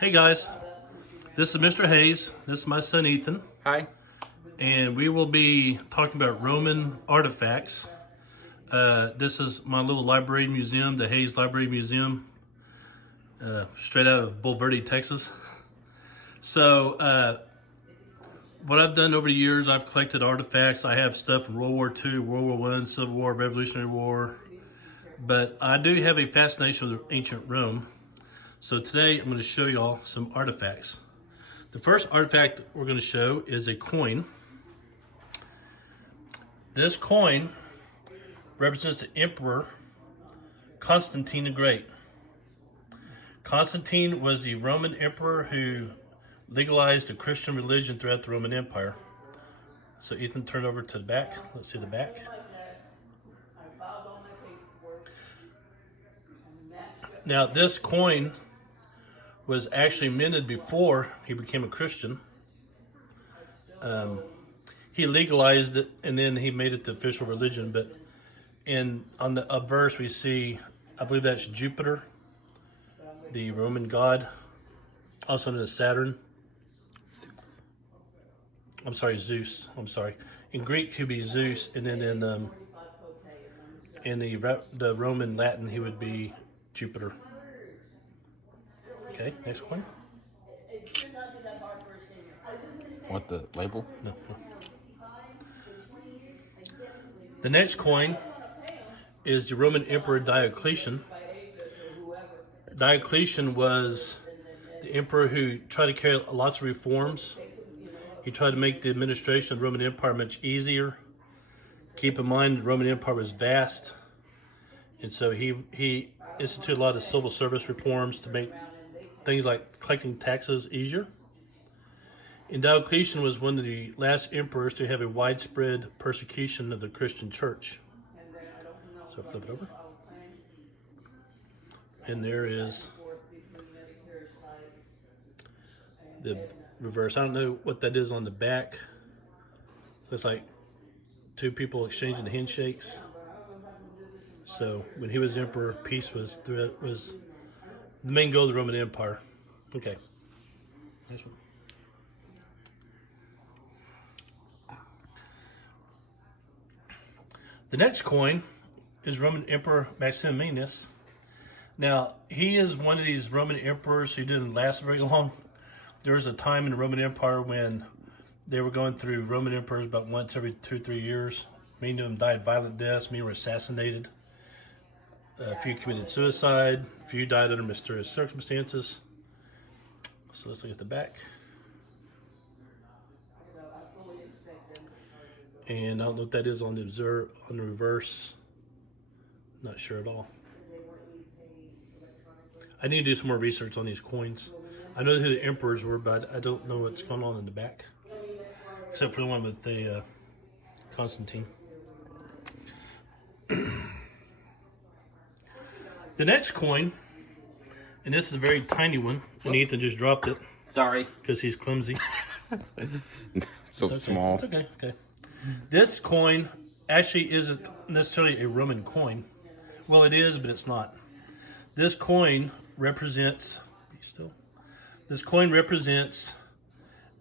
Hey guys, this is Mr. Hayes. This is my son Ethan, Hi. and we will be talking about Roman artifacts. This is my little library museum, the Hayes Library Museum, straight out of Bulverde, Texas. So, what I've done over the years, I've collected artifacts. I have stuff from World War II, World War I, Civil War, Revolutionary War, but I do have a fascination with ancient Rome. So today I'm going to show y'all some artifacts. The first artifact we're going to show is a coin. This coin represents the Emperor Constantine the Great. Constantine was the Roman emperor who legalized the Christian religion throughout the Roman Empire. So Ethan, turn over to the back. Let's see the back. Now this coin was actually minted before he became a Christian. He legalized it and then he made it the official religion. But on the obverse we see, I believe that's Jupiter, the Roman god, also known as Saturn. I'm sorry, Zeus. I'm sorry. In Greek he would be Zeus, and then in the Roman Latin he would be Jupiter. Okay, next one. What, the label? No. The next coin is the Roman Emperor Diocletian. Diocletian was the emperor who tried to carry lots of reforms. He tried to make the administration of the Roman Empire much easier. Keep in mind the Roman Empire was vast, and so he instituted a lot of civil service reforms to make things like collecting taxes easier. And Diocletian was one of the last emperors to have a widespread persecution of the Christian church. So flip it over. And there is the reverse. I don't know what that is on the back. Looks like two people exchanging handshakes. So when he was emperor, peace was the main goal of the Roman Empire. Okay. Next one. The next coin is Roman Emperor Maximinus. Now, he is one of these Roman emperors who didn't last very long. There was a time in the Roman Empire when they were going through Roman emperors about once every 2-3 years. Many of them died violent deaths, many were assassinated. A few committed suicide, a few died under mysterious circumstances. So let's look at the back. And I don't know what that is on the reverse. Not sure at all. I need to do some more research on these coins. I know who the emperors were, but I don't know what's going on in the back. Except for the one with the Constantine. The next coin, and this is a very tiny one, and Ethan just dropped it. Sorry. Because he's clumsy. So It's okay. small. It's okay, okay. This coin actually isn't necessarily a Roman coin. Well, it is, but it's not. This coin represents, this coin represents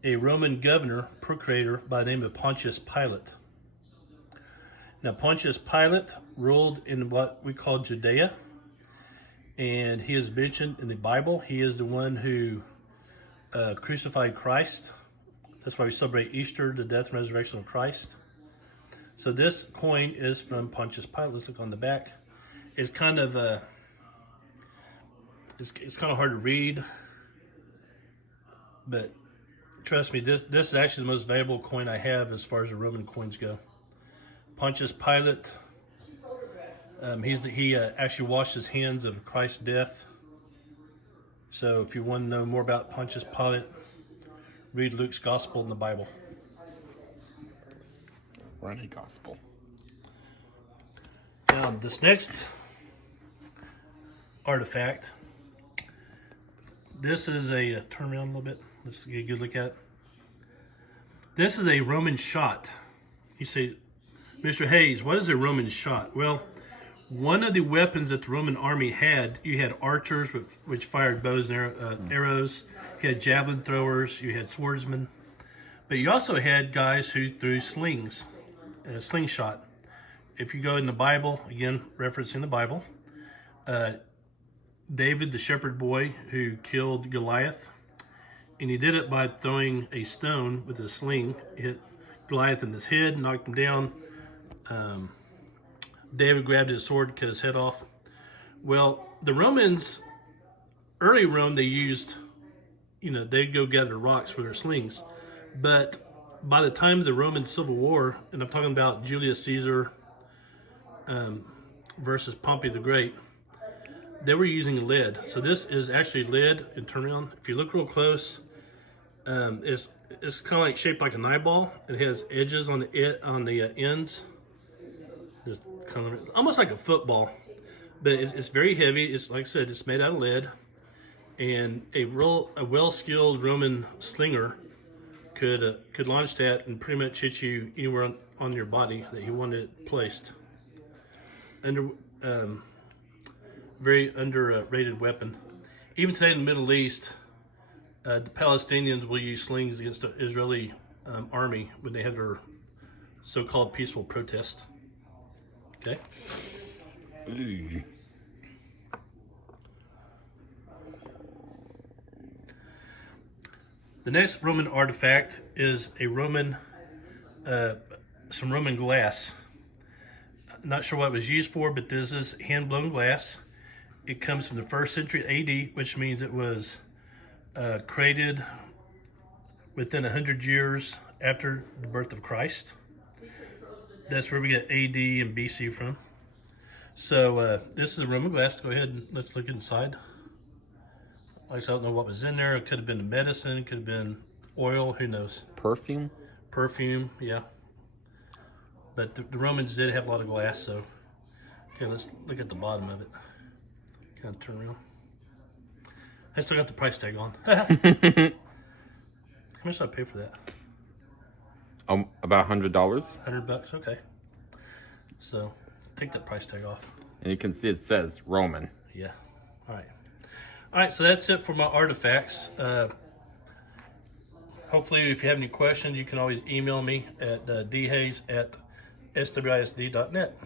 a Roman governor, procurator, by the name of Pontius Pilate. Now, Pontius Pilate ruled in what we call Judea, and he is mentioned in the Bible. He is the one who crucified Christ. That's why we celebrate Easter, the death and resurrection of Christ. So this coin is from Pontius Pilate. Let's look on the back. It's kind of it's kind of hard to read, but trust me, this is actually the most valuable coin I have as far as the Roman coins go. Pontius Pilate. He actually washed his hands of Christ's death. So if you want to know more about Pontius Pilate, read Luke's Gospel in the Bible. Run a gospel. Now, this next artifact, this is a, turn around a little bit, let's get a good look at it. This is a Roman shot. You say, Mr. Hayes, what is a Roman shot? Well, One of the weapons that the Roman army had, you had archers which fired bows and arrows. You had javelin throwers. You had swordsmen. But you also had guys who threw slings, slingshot. If you go in the Bible, again, referencing the Bible, David, the shepherd boy who killed Goliath, and he did it by throwing a stone with a sling, hit Goliath in his head, knocked him down. David grabbed his sword, cut his head off. Well, the Romans, early Rome, they used, they'd go gather rocks for their slings. But by the time of the Roman Civil War, and I'm talking about Julius Caesar versus Pompey the Great, they were using lead. So this is actually lead and turn around. If you look real close, it's kind of like shaped like an eyeball. It has edges on the ends. Just kind of almost like a football, but it's very heavy. It's like I said, it's made out of lead, and a well-skilled Roman slinger could launch that and pretty much hit you anywhere on your body that you wanted it placed. Very underrated weapon. Even today in the Middle East, the Palestinians will use slings against the Israeli army when they have their so-called peaceful protest. Okay. The next Roman artifact is a some Roman glass. Not sure what it was used for, but this is hand-blown glass. It comes from the 1st century AD, which means it was created within 100 years after the birth of Christ. That's where we get AD and BC from. So this is a Roman glass. Go ahead and let's look inside. Like I said, I don't know what was in there. It could have been medicine. It could have been oil. Who knows? Perfume? Perfume, yeah. But the Romans did have a lot of glass, so... Okay, let's look at the bottom of it. Kind of turn around. I still got the price tag on. How much did I pay for that? About $100. $100, okay. So, take that price tag off. And you can see it says Roman. Yeah. All right. All right, so that's it for my artifacts. Hopefully, if you have any questions, you can always email me at dhayes@swisd.net.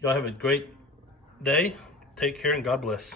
Y'all have a great day. Take care, and God bless.